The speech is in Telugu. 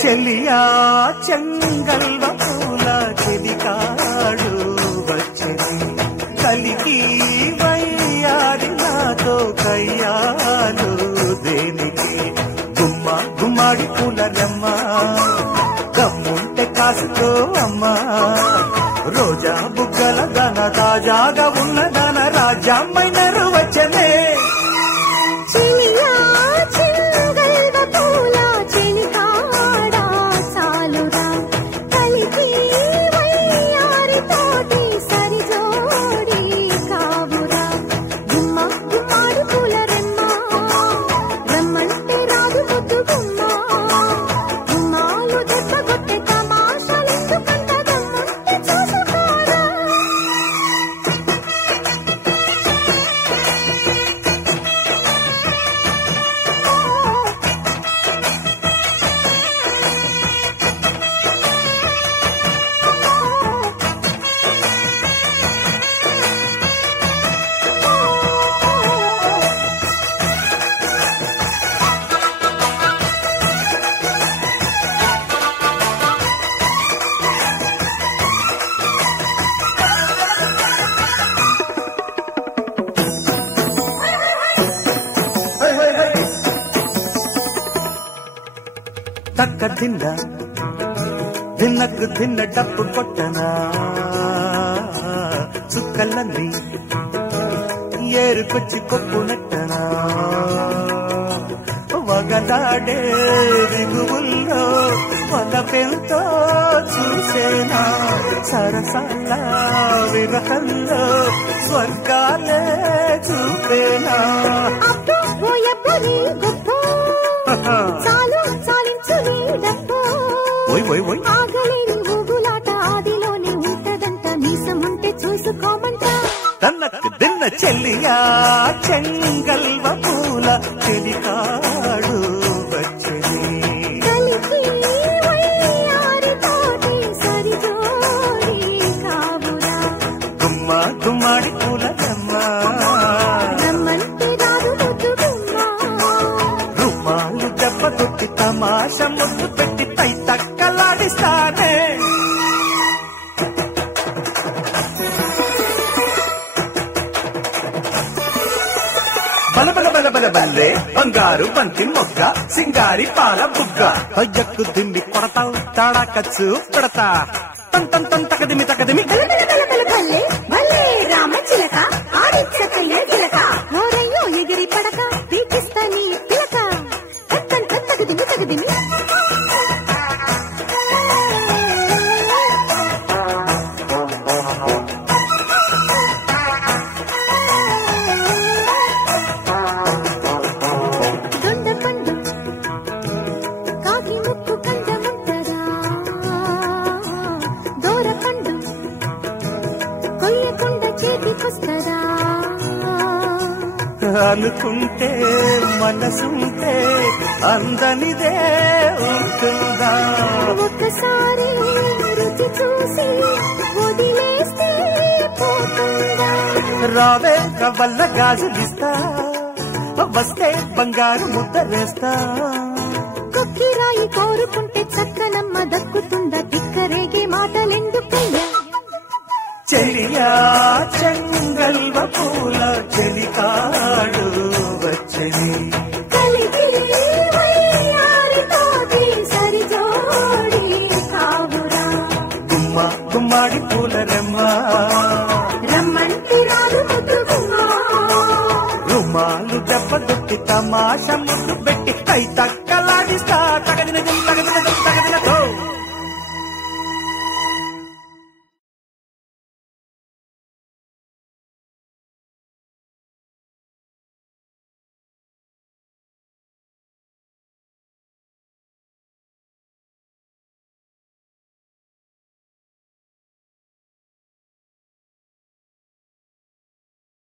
చెలియా చెంగల్వ పూల చెలికాడు వచ్చింది కలికి వయ్యారి నాతో కయ్యాలు దేనికి గుమ్మ గుమ్మాడి పూల రెమ్మ గమ్ముంటే కాసుకో అమ్మా రోజా బుగ్గల దన తాజాగా ఉన్న దన రాజామైన వచ్చనే తక్క తిన్న తిన్నకు తిన్న డప్పు కొట్టనా చుక్కలన్నీ ఏరుకొచ్చి కొప్పు నెట్టనా వగలాడే దిగువుల్లో వలపెంతో చూసేనా సరసాల విరహంలో స్వర్గాలే చూపేనా తన్నకు దిన్న చెల్లియా చెంగల్వ పూల చెలికాడు వచ్చి గుమ్మ గుమ్మాడి పూల రుమాలు దెబ్బ కొట్టి తమాష ముద్దు పెట్టి తై తక్కలాడిస్తానే బల బల బల బల బల్లే బంగారు బంతి మొగ్గ సింగారి పాల బుగ్గ అయ్యక్కు దిండి కొడతావు తాడాకచ్చు కొడతా తన్ తన్ తన్ తకదిమి తకదిమి రామచిలక ఆడిచ్చకయ్య చిలక నోరయ్యో ఎగిరి పడక పీకిస్తాని పిలక తగదిమి తగదిమి అనుకుంటే మనసుంటే అందనిదే ఉంటుందా ఒక్కసారి రుచి చూసి వదిలేస్తే పోతుందా రావే వల్ల గాజులిస్తా వస్తే బంగారు ముద్దరేస్తా కొక్కిరాయి కోరుకుంటే చక్కనమ్మ దక్కుతుందా తిక్కరేగే మాటలెందుకయ్యా చెలియా